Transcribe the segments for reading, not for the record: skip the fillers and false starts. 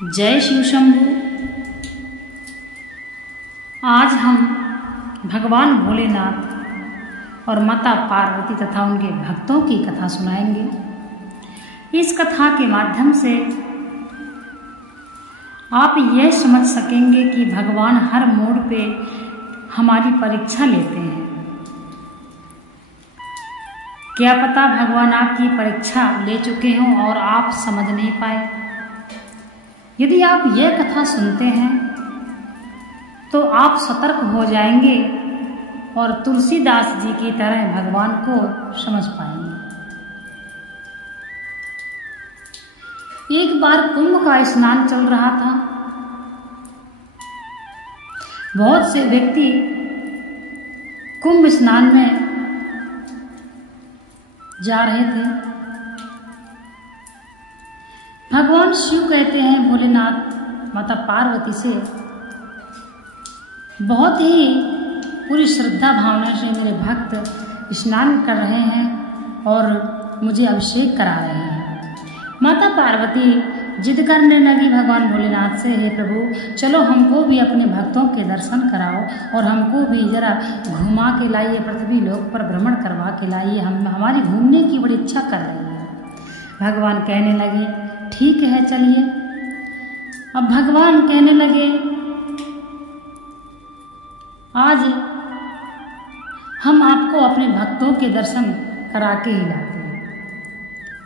जय शिव शंभू। आज हम भगवान भोलेनाथ और माता पार्वती तथा उनके भक्तों की कथा सुनाएंगे। इस कथा के माध्यम से आप यह समझ सकेंगे कि भगवान हर मोड़ पे हमारी परीक्षा लेते हैं। क्या पता भगवान आपकी परीक्षा ले चुके हों और आप समझ नहीं पाए। यदि आप यह कथा सुनते हैं तो आप सतर्क हो जाएंगे और तुलसीदास जी की तरह भगवान को समझ पाएंगे। एक बार कुंभ का स्नान चल रहा था। बहुत से व्यक्ति कुंभ स्नान में जा रहे थे। भगवान शिव कहते हैं भोलेनाथ माता पार्वती से, बहुत ही पूरी श्रद्धा भावना से मेरे भक्त स्नान कर रहे हैं और मुझे अभिषेक करा रहे हैं। माता पार्वती जिद करने लगी भगवान भोलेनाथ से, हे प्रभु चलो हमको भी अपने भक्तों के दर्शन कराओ और हमको भी जरा घुमा के लाइए, पृथ्वी लोक पर भ्रमण करवा के लाइए, हम हमारी घूमने की बड़ी इच्छा कर रही है। भगवान कहने लगे ठीक है चलिए। अब भगवान कहने लगे आज हम आपको अपने भक्तों के दर्शन करा के ही लाते हैं।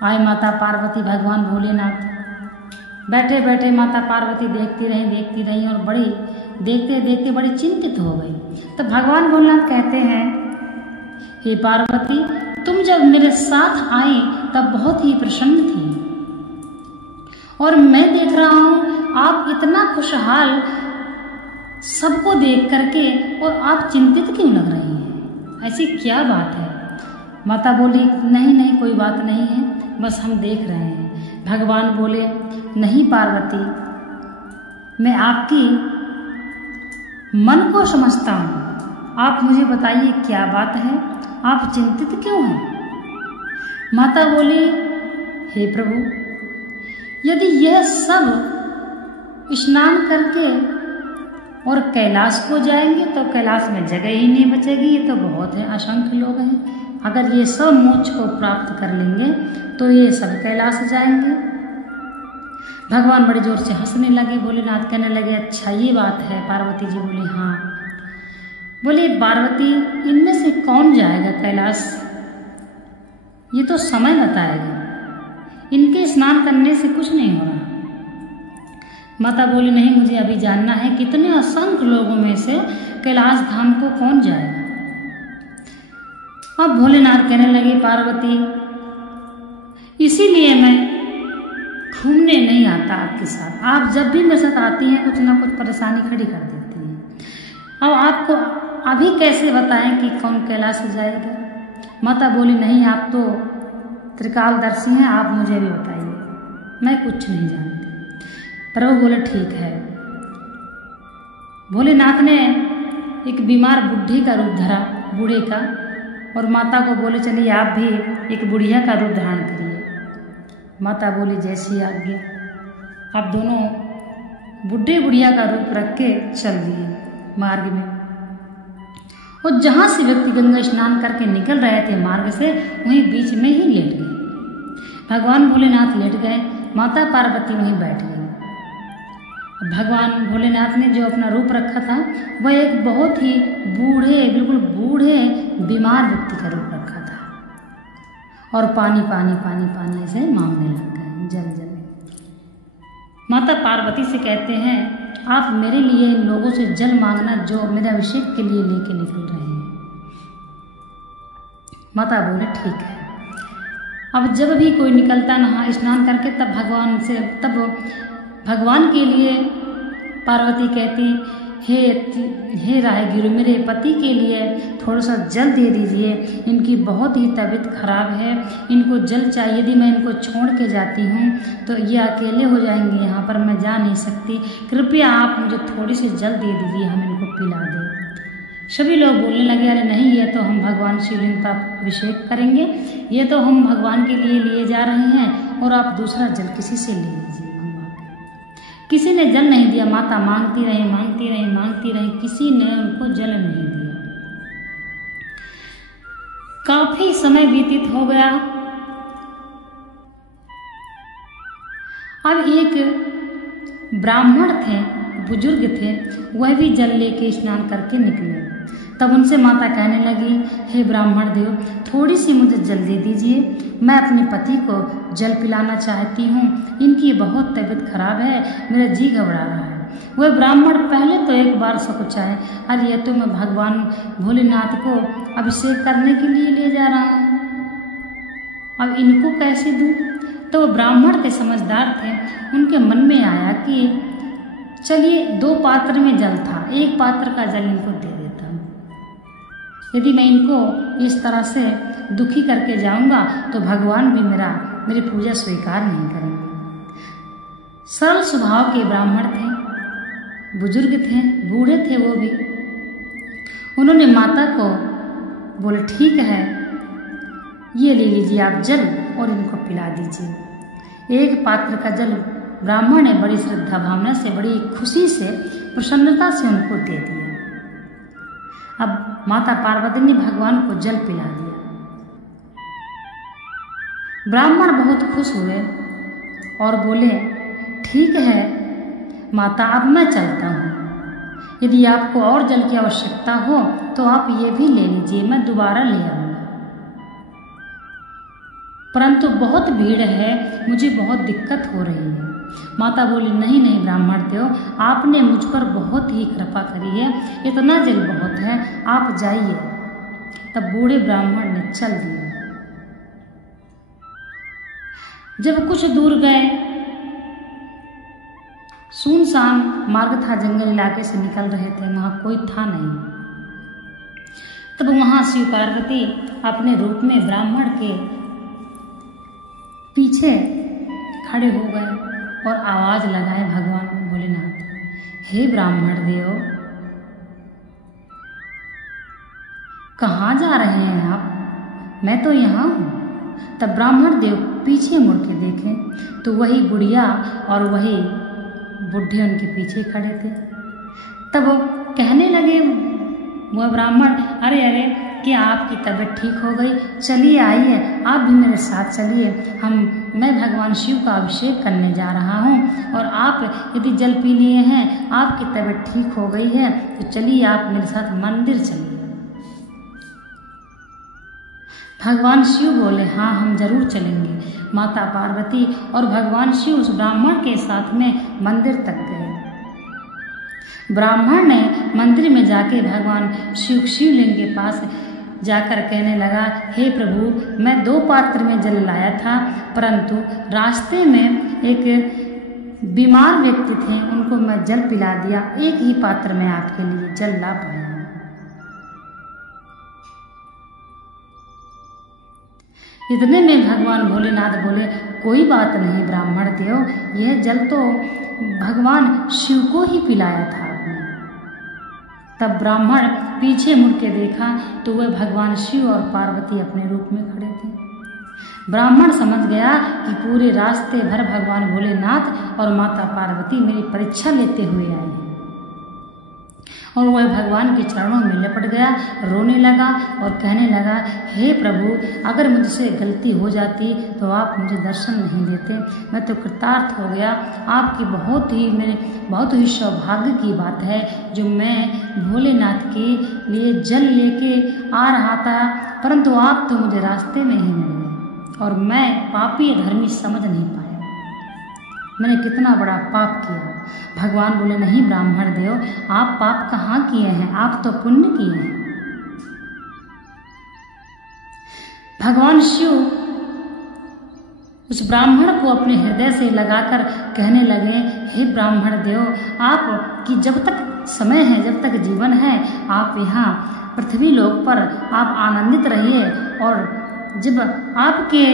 आए माता पार्वती भगवान भोलेनाथ। बैठे बैठे माता पार्वती देखती रही और बड़ी देखते देखते बड़ी चिंतित हो गई। तो भगवान भोलेनाथ कहते हैं, हे पार्वती तुम जब मेरे साथ आई तब बहुत ही प्रसन्न थी और मैं देख रहा हूं आप इतना खुशहाल सबको देख करके और आप चिंतित क्यों लग रही हैं, ऐसी क्या बात है। माता बोली नहीं कोई बात नहीं है, बस हम देख रहे हैं। भगवान बोले नहीं पार्वती, मैं आपकी मन को समझता हूं, आप मुझे बताइए क्या बात है, आप चिंतित क्यों हैं। माता बोली हे प्रभु यदि यह सब स्नान करके और कैलाश को जाएंगे तो कैलाश में जगह ही नहीं बचेगी। ये तो बहुत है, असंख्य लोग हैं। अगर ये सब मोक्ष को प्राप्त कर लेंगे तो ये सब कैलाश जाएंगे। भगवान बड़े जोर से हंसने लगे। भोलेनाथ कहने लगे अच्छा ये बात है। पार्वती जी बोली हाँ। बोले पार्वती इनमें से कौन जाएगा कैलाश, ये तो समय बताएगा, इनके स्नान करने से कुछ नहीं हो रहा। माता बोली नहीं मुझे अभी जानना है कितने असंख्य लोगों में से कैलाश धाम को कौन जाएगा। अब भोलेनाथ कहने लगे पार्वती इसीलिए मैं घूमने नहीं आता आपके साथ, आप जब भी मेरे साथ आती हैं कुछ ना कुछ परेशानी खड़ी कर देती हैं। अब आपको अभी कैसे बताएं कि कौन कैलाश जाएगा। माता बोली नहीं आप तो त्रिकालदर्शी हैं, आप मुझे भी बताइए, मैं कुछ नहीं जानती। प्रभु बोले ठीक है। भोलेनाथ ने एक बीमार बुढ़ी का रूप धरा, बूढ़े का, और माता को बोले चलिए आप भी एक बुढ़िया का रूप धारण करिए। माता बोली जैसी आज्ञा। आप दोनों बुढ़े बुढ़िया का रूप रख के चल दिए मार्ग में। और जहाँ से व्यक्ति गंगा स्नान करके निकल रहे थे मार्ग से, वहीं बीच में ही लेट गए। भगवान भोलेनाथ लेट गए, माता पार्वती वहीं बैठ गई। भगवान भोलेनाथ ने जो अपना रूप रखा था वह एक बहुत ही बूढ़े, बिल्कुल बूढ़े बीमार व्यक्ति का रूप रखा था और पानी पानी पानी पानी से मांगने लग गए, जल जल। माता पार्वती से कहते हैं आप मेरे लिए इन लोगों से जल मांगना जो मेरे अभिषेक के लिए लेके निकल रहे हैं। माता बोले ठीक है। अब जब भी कोई निकलता नहा स्नान करके तब भगवान के लिए पार्वती कहती हे राहगीर मेरे पति के लिए थोड़ा सा जल दे दीजिए, इनकी बहुत ही तबीयत खराब है, इनको जल चाहिए। यदि मैं इनको छोड़ के जाती हूँ तो ये अकेले हो जाएंगे, यहाँ पर मैं जा नहीं सकती, कृपया आप मुझे थोड़ी सी जल दे दीजिए, हम इनको पिला दें। सभी लोग बोलने लगे अरे नहीं ये तो हम भगवान शिवलिंग का अभिषेक करेंगे, ये तो हम भगवान के लिए लिए जा रहे हैं और आप दूसरा जल किसी से ले लीजिए। किसी ने जल नहीं दिया। माता मांगती रही, मांगती रही, मांगती रही, किसी ने उनको जल नहीं दिया। काफी समय व्यतीत हो गया। अब एक ब्राह्मण थे, बुजुर्ग थे, वह भी जल लेके स्नान करके निकले। तब उनसे माता कहने लगी, हे ब्राह्मण देव, थोड़ी सी मुझे जल दे दीजिए, मैं अपने पति को जल पिलाना चाहती हूँ। इनकी बहुत तबीयत खराब है, मेरा जी घबरा रहा है। वह ब्राह्मण पहले तो एक बार सोचा, अरे ये तो मैं भगवान भोलेनाथ को अभिषेक करने के लिए ले जा रहा हूँ, अब इनको कैसे दूँ। तो वो ब्राह्मण के समझदार थे, उनके मन में आया कि चलिए 2 पात्र में जल था, एक पात्र का जल इनको दे देता हूँ। यदि मैं इनको इस तरह से दुखी करके जाऊंगा तो भगवान भी मेरी पूजा स्वीकार नहीं करेंगे। सरल स्वभाव के ब्राह्मण थे, बुजुर्ग थे, बूढ़े थे वो भी। उन्होंने माता को बोले, ठीक है, ये ले लीजिए आप जल और इनको पिला दीजिए। एक पात्र का जल ब्राह्मण ने बड़ी श्रद्धा भावना से, बड़ी खुशी से, प्रसन्नता से उनको दे दिया। अब माता पार्वती ने भगवान को जल पिला दिया। ब्राह्मण बहुत खुश हुए और बोले, ठीक है माता, अब मैं चलता हूँ। यदि आपको और जल की आवश्यकता हो तो आप ये भी ले लीजिए, मैं दोबारा ले आऊँगा। परंतु बहुत भीड़ है, मुझे बहुत दिक्कत हो रही है। माता बोली, नहीं नहीं ब्राह्मण देव, आपने मुझ पर बहुत ही कृपा करी है, इतना जल बहुत है, आप जाइए। तब बूढ़े ब्राह्मण ने चल दिया। जब कुछ दूर गए, सुनसान मार्ग था, जंगल इलाके से निकल रहे थे, वहां कोई था नहीं। तब वहां शिव पार्वती अपने रूप में ब्राह्मण के पीछे खड़े हो गए और आवाज लगाए भगवान भोलेनाथ, हे ब्राह्मण देव, कहाँ जा रहे हैं आप? मैं तो यहाँ हूँ। तब ब्राह्मण देव पीछे मुड़ के देखे तो वही बुढ़िया और वही बुढ़े उनके पीछे खड़े थे। तब वो कहने लगे, वह ब्राह्मण, अरे अरे, क्या आपकी तबीयत ठीक हो गई? चलिए आइए, आप भी मेरे साथ चलिए, मैं भगवान शिव का अभिषेक करने जा रहा हूँ और आप यदि जल पी लिए हैं, आपकी तबीयत ठीक हो गई है, तो चलिए आप मेरे साथ मंदिर चलिए। भगवान शिव बोले, हाँ हम जरूर चलेंगे। माता पार्वती और भगवान शिव उस ब्राह्मण के साथ में मंदिर तक गए। ब्राह्मण ने मंदिर में जाके भगवान शिवलिंग के पास जाकर कहने लगा, हे प्रभु, मैं 2 पात्र में जल लाया था, परंतु रास्ते में एक बीमार व्यक्ति थे, उनको मैं जल पिला दिया, एक ही पात्र में आपके लिए जल ला पाया। इतने में भगवान भोलेनाथ बोले, कोई बात नहीं ब्राह्मण देव, यह जल तो भगवान शिव को ही पिलाया था आपने। तब ब्राह्मण पीछे मुड़ के देखा तो वह भगवान शिव और पार्वती अपने रूप में खड़े थे। ब्राह्मण समझ गया कि पूरे रास्ते भर भगवान भोलेनाथ और माता पार्वती मेरी परीक्षा लेते हुए आए हैं। और वह भगवान के चरणों में लपट गया, रोने लगा और कहने लगा, हे प्रभु, अगर मुझसे गलती हो जाती तो आप मुझे दर्शन नहीं देते, मैं तो कृतार्थ हो गया। आपकी बहुत ही सौभाग्य की बात है जो मैं भोलेनाथ के लिए जल लेके आ रहा था, परंतु आप तो मुझे रास्ते में ही मिल गए और मैं पापी धर्मी समझ नहीं पाया। मैंने कितना बड़ा पाप किया। भगवान बोले, नहीं ब्राह्मण देव, आप पाप कहाँ किए हैं, आप तो पुण्य किए हैं। भगवान शिव उस ब्राह्मण को अपने हृदय से लगाकर कहने लगे, हे ब्राह्मण देव, आप की जब तक समय है, जब तक जीवन है, आप यहाँ पृथ्वी लोक पर आप आनंदित रहिए और जब आपके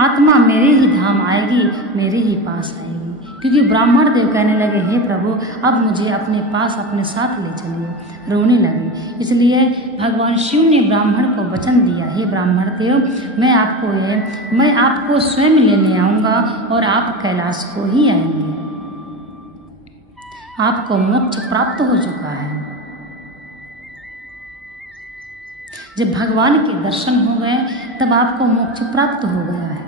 आत्मा मेरे ही धाम आएगी, मेरे ही पास आएगी। क्योंकि ब्राह्मण देव कहने लगे, हे प्रभु, अब मुझे अपने पास अपने साथ ले चलिए, रोने लगे। इसलिए भगवान शिव ने ब्राह्मण को वचन दिया, हे ब्राह्मण देव, मैं आपको स्वयं लेने आऊँगा और आप कैलाश को ही आएंगे। आपको मोक्ष प्राप्त हो चुका है। जब भगवान के दर्शन हो गए तब आपको मोक्ष प्राप्त हो गया है।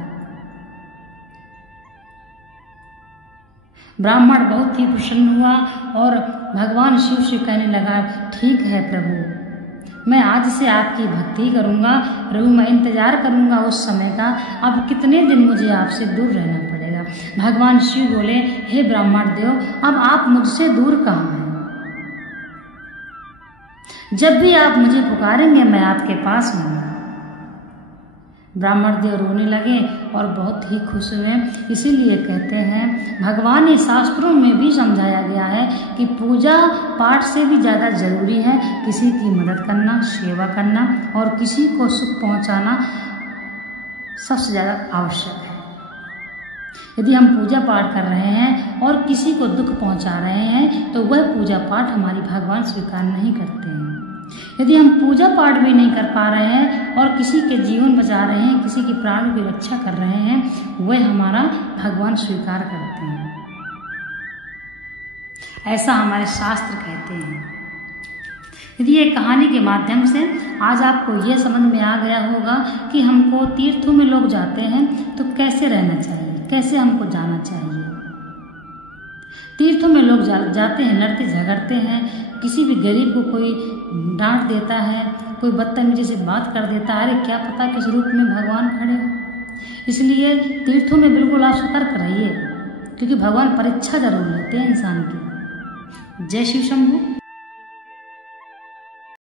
ब्राह्मण बहुत ही प्रसन्न हुआ और भगवान शिव से कहने लगा, ठीक है प्रभु, मैं आज से आपकी भक्ति करूंगा। प्रभु मैं इंतजार करूंगा उस समय का, अब कितने दिन मुझे आपसे दूर रहना पड़ेगा। भगवान शिव बोले, हे ब्राह्मण देव, अब आप मुझसे दूर कहाँ हैं? जब भी आप मुझे पुकारेंगे मैं आपके पास हूँ। ब्राह्मण देव रोने लगे और बहुत ही खुश हुए। इसीलिए कहते हैं भगवान शास्त्रों में भी समझाया गया है कि पूजा पाठ से भी ज़्यादा जरूरी है किसी की मदद करना, सेवा करना और किसी को सुख पहुंचाना सबसे ज़्यादा आवश्यक है। यदि हम पूजा पाठ कर रहे हैं और किसी को दुख पहुंचा रहे हैं तो वह पूजा पाठ हमारी भगवान स्वीकार नहीं करते हैं। यदि हम पूजा पाठ भी नहीं कर पा रहे हैं और किसी के जीवन बचा रहे हैं, किसी की प्राण की रक्षा कर रहे हैं, वह हमारा भगवान स्वीकार करते हैं। ऐसा हमारे शास्त्र कहते हैं। यदि ये कहानी के माध्यम से आज आपको यह समझ में आ गया होगा कि हमको तीर्थों में लोग जाते हैं तो कैसे रहना चाहिए, कैसे हमको जाना चाहिए। तीर्थों में लोग जाते हैं, लड़ते झगड़ते हैं, किसी भी गरीब को कोई डांट देता है, कोई बदतमीजी से बात कर देता है, अरे क्या पता किस रूप में भगवान खड़े हो। इसलिए तीर्थों में बिल्कुल आप सतर्क रहिए, क्योंकि भगवान परीक्षा जरूर लेते हैं इंसान की। जय शिव शंभू।